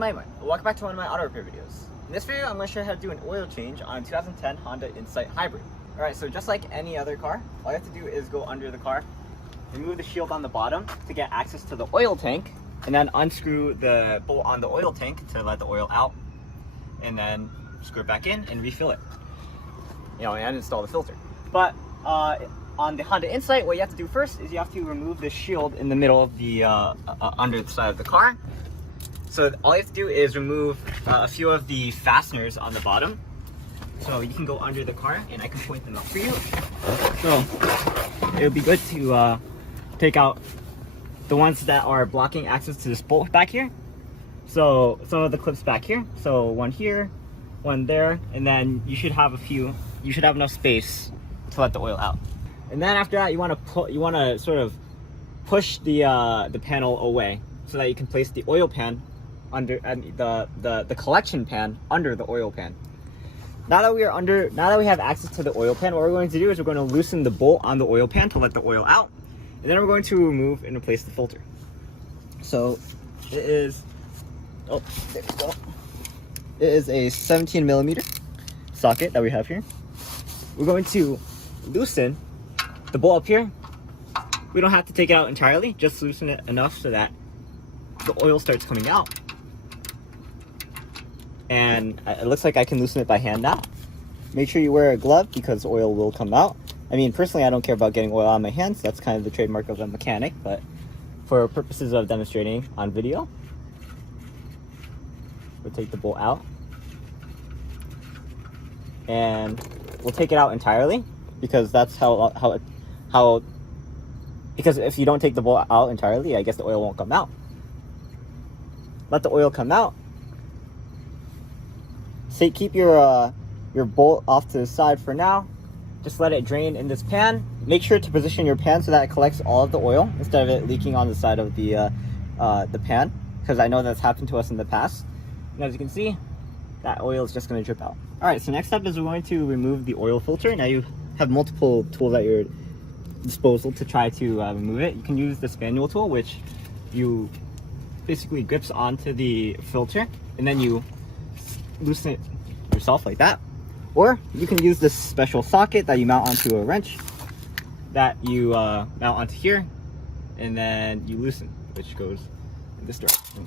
I'm Aiman. Welcome back to one of my auto repair videos. In this video, I'm going to show you how to do an oil change on a 2010 Honda Insight Hybrid. Alright, so just like any other car, all you have to do is go under the car, remove the shield on the bottom to get access to the oil tank, and then unscrew the bolt on the oil tank to let the oil out, and then screw it back in and refill it. And install the filter. But on the Honda Insight, what you have to do first is you have to remove the shield in the middle of the under the side of the car. So all you have to do is remove a few of the fasteners on the bottom. So you can go under the car and I can point them out for you. So it would be good to take out the ones that are blocking access to this bolt back here. So some of the clips back here. So one here, one there, and then you should have enough space to let the oil out. And then after that, you want to sort of push the panel away so that you can place the oil pan under the collection pan under the oil pan. Now that we have access to the oil pan, what we're going to do is we're going to loosen the bolt on the oil pan to let the oil out, and then we're going to remove and replace the filter. So it is, oh, there we go. It is a 17 millimeter socket that we have here. We're going to loosen the bolt up here. We don't have to take it out entirely, just loosen it enough so that the oil starts coming out. And it looks like I can loosen it by hand now. Make sure you wear a glove because oil will come out. I mean, personally, I don't care about getting oil on my hands. That's kind of the trademark of a mechanic, but for purposes of demonstrating on video, we'll take the bolt out. And we'll take it out entirely because that's because if you don't take the bolt out entirely, I guess the oil won't come out. Let the oil come out. Keep your bolt off to the side for now. Just let it drain in this pan. Make sure to position your pan so that it collects all of the oil instead of it leaking on the side of the pan, because I know that's happened to us in the past. And as you can see, that oil is just going to drip out. Alright, so next up is we're going to remove the oil filter. Now you have multiple tools at your disposal to try to remove it. You can use this manual tool, which you basically grips onto the filter and then you loosen it yourself like that. Or you can use this special socket that you mount onto a wrench that you mount onto here, and then you loosen, which goes in this direction.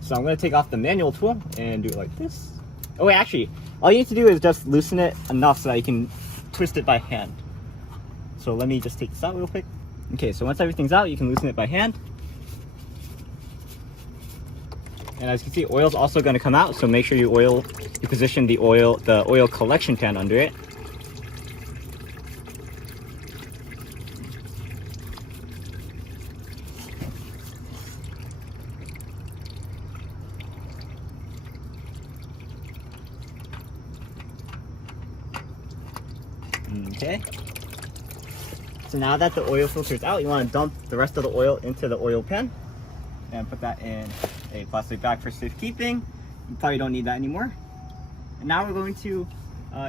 So I'm going to take off the manual tool and do it like this. Oh wait, actually, all you need to do is just loosen it enough so that you can twist it by hand. So let me just take this out real quick. Okay, so once everything's out, you can loosen it by hand. And as you can see, oil's also going to come out, so make sure you position the oil collection pan under it. Okay. So now that the oil filter is out, you want to dump the rest of the oil into the oil pan and put that in a plastic bag for safekeeping. You probably don't need that anymore. And now we're going to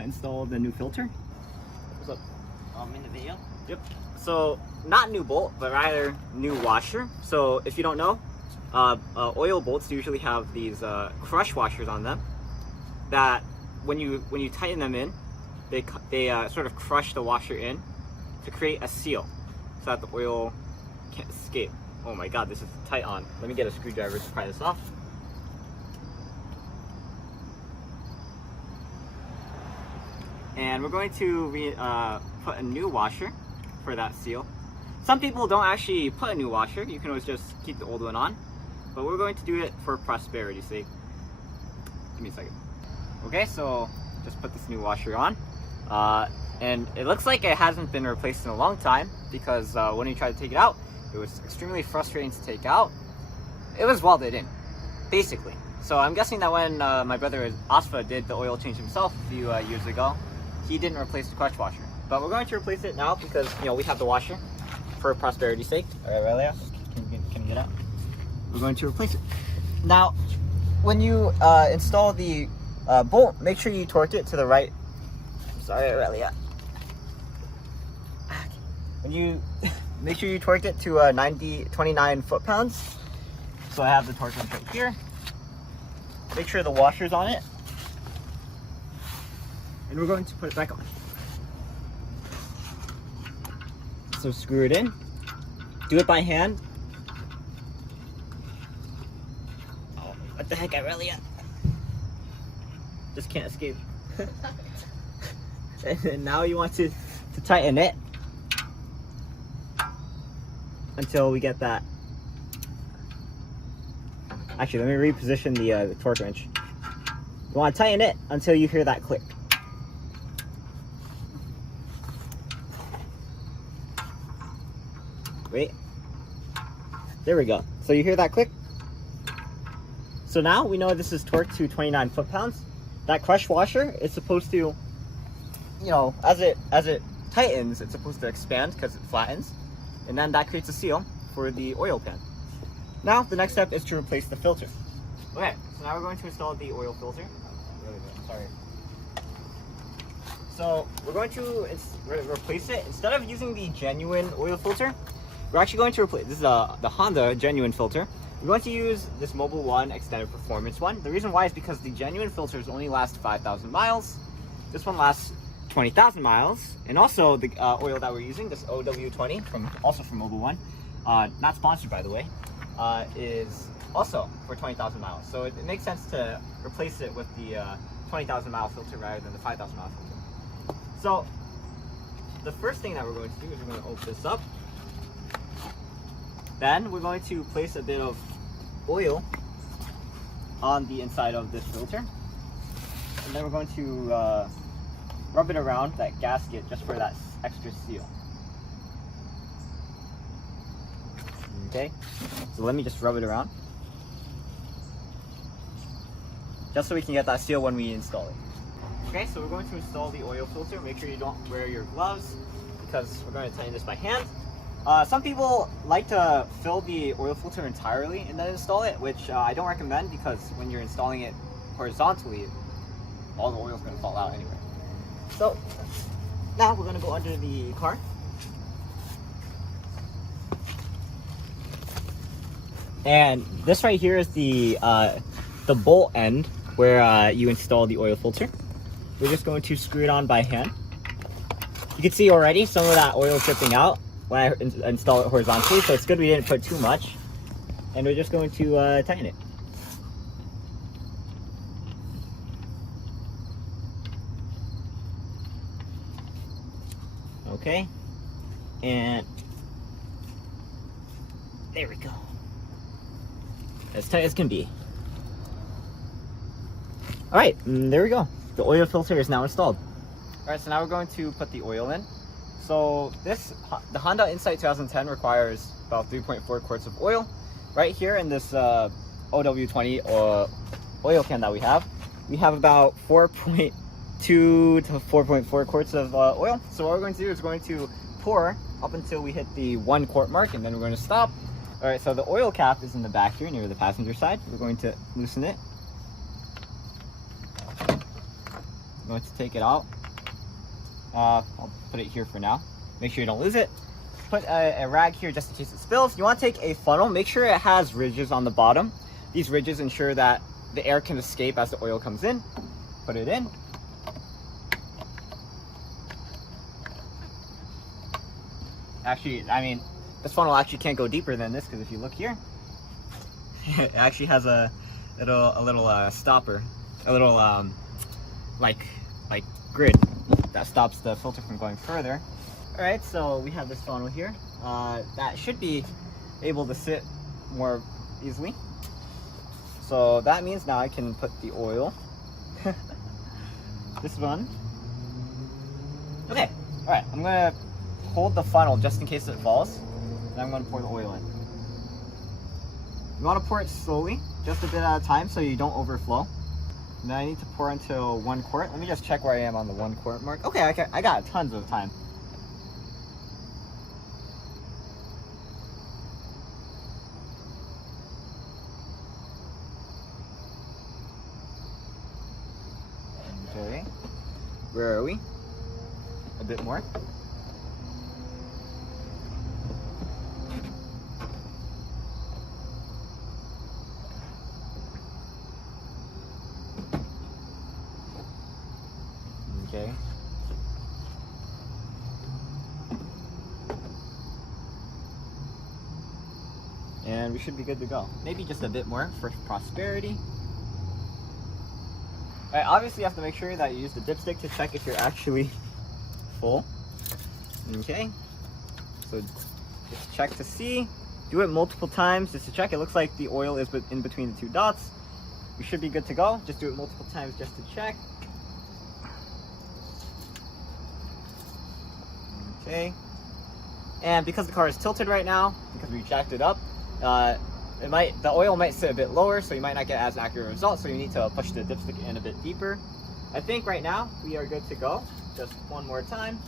install the new filter. What's up? In the video? Yep. So not new bolt, but rather new washer. So if you don't know, oil bolts usually have these crush washers on them that when you tighten them in, they sort of crush the washer in to create a seal so that the oil can't escape. Oh my god, this is tight on. Let me get a screwdriver to pry this off. And we're going to put a new washer for that seal. Some people don't actually put a new washer. You can always just keep the old one on. But we're going to do it for prosperity's sake. Give me a second. Okay, so just put this new washer on. And it looks like it hasn't been replaced in a long time because when you try to take it out, it was extremely frustrating to take out. It was welded in, basically. So I'm guessing that when my brother Asfa did the oil change himself a few years ago, he didn't replace the clutch washer. But we're going to replace it now because we have the washer for prosperity's sake. All right, Aurelia, can you get out? We're going to replace it. Now, when you install the bolt, make sure you torque it to the right. Sorry, Aurelia. When you make sure you torque it to 29 foot-pounds, So I have the torque wrench right here. Make sure the washer's on it. And we're going to put it back on. So screw it in. Do it by hand. Oh, what the heck, Aurelia? Just can't escape. And then now you want to tighten it until we get that. Actually, let me reposition the torque wrench. You want to tighten it until you hear that click. Wait. There we go. So you hear that click? So now we know this is torqued to 29 foot-pounds. That crush washer is supposed to, you know, as it tightens, it's supposed to expand because it flattens. And then that creates a seal for the oil pan. Now, the next step is to replace the filter. Okay, so now we're going to install the oil filter. Sorry. So we're going to replace it. Instead of using the genuine oil filter, we're actually going to replace, this is the Honda genuine filter. We're going to use this Mobil 1 extended performance one. The reason why is because the genuine filters only last 5,000 miles. This one lasts 20,000 miles. And also the oil that we're using, this OW20, also from Mobil 1, not sponsored by the way, is also for 20,000 miles. So it makes sense to replace it with the 20,000 mile filter rather than the 5,000 mile filter. So the first thing that we're going to do is we're going to open this up. Then we're going to place a bit of oil on the inside of this filter. And then we're going to rub it around that gasket just for that extra seal. Okay, so let me just rub it around. Just so we can get that seal when we install it. Okay, so we're going to install the oil filter. Make sure you don't wear your gloves because we're going to tighten this by hand. Some people like to fill the oil filter entirely and then install it, which I don't recommend because when you're installing it horizontally, all the oil is going to fall out anyway. So now we're going to go under the car. And this right here is the bolt end where you install the oil filter. We're just going to screw it on by hand. You can see already some of that oil is dripping out when I install it horizontally, so it's good we didn't put too much. And we're just going to tighten it. Okay, and there we go. As tight as can be. Alright, there we go. The oil filter is now installed. Alright, so now we're going to put the oil in. So the Honda Insight 2010 requires about 3.4 quarts of oil. Right here in this OW20 oil can that we have about 4.2 to 4.4 quarts of oil. So what we're going to do is we're going to pour up until we hit the 1 quart mark, and then we're going to stop. Alright, so the oil cap is in the back here near the passenger side. We're going to loosen it. I'm going to take it out. I'll put it here for now. Make sure you don't lose it. Put a rag here just in case it spills. You want to take a funnel. Make sure it has ridges on the bottom. These ridges ensure that the air can escape as the oil comes in. Put it in. Actually, I mean, this funnel actually can't go deeper than this because if you look here, it actually has a little stopper, a little like grid that stops the filter from going further. All right, so we have this funnel here that should be able to sit more easily. So that means now I can put the oil. This one. Okay. All right. I'm gonna hold the funnel just in case it falls. Then I'm gonna pour the oil in. You want to pour it slowly, just a bit at a time, so you don't overflow. Now I need to pour until 1 quart. Let me just check where I am on the 1 quart mark. Okay, I got tons of time. Okay, where are we? A bit more. and we should be good to go. Maybe just a bit more for prosperity. Alright, obviously you have to make sure that you use the dipstick to check if you're actually full. Okay, so just check to see. Do it multiple times just to check. It looks like the oil is in between the two dots. You should be good to go. Just do it multiple times just to check. Okay. And because the car is tilted right now, because we jacked it up, the oil might sit a bit lower, so you might not get as accurate result. So you need to push the dipstick in a bit deeper. I think right now we are good to go. Just one more time.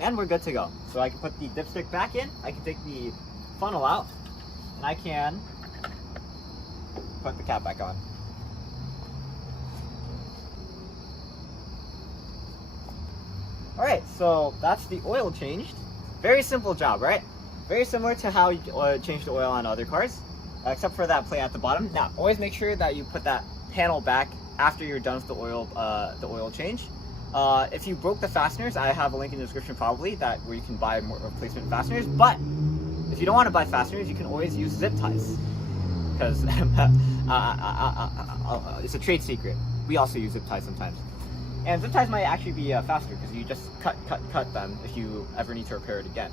And we're good to go. So I can put the dipstick back in, I can take the funnel out, and I can put the cap back on. Alright, so that's the oil changed. Very simple job, right? Very similar to how you change the oil on other cars, except for that plate at the bottom. Now, always make sure that you put that panel back after you're done with the oil change. If you broke the fasteners, I have a link in the description probably where you can buy more replacement fasteners. But if you don't want to buy fasteners, you can always use zip ties, because it's a trade secret. We also use zip ties sometimes, and zip ties might actually be faster because you just cut them if you ever need to repair it again.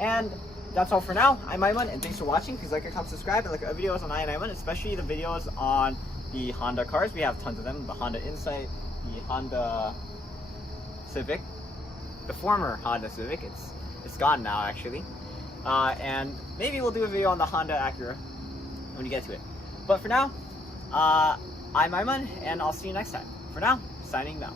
And that's all for now. I'm Aiman, and thanks for watching. Please like, comment, subscribe, and look at our videos on EyeOnAiman, especially the videos on the Honda cars. We have tons of them. The Honda Insight, the Honda Civic, the former Honda Civic. It's gone now actually. And maybe we'll do a video on the Honda Acura when you get to it. But for now, I'm Aiman, and I'll see you next time. For now, signing out.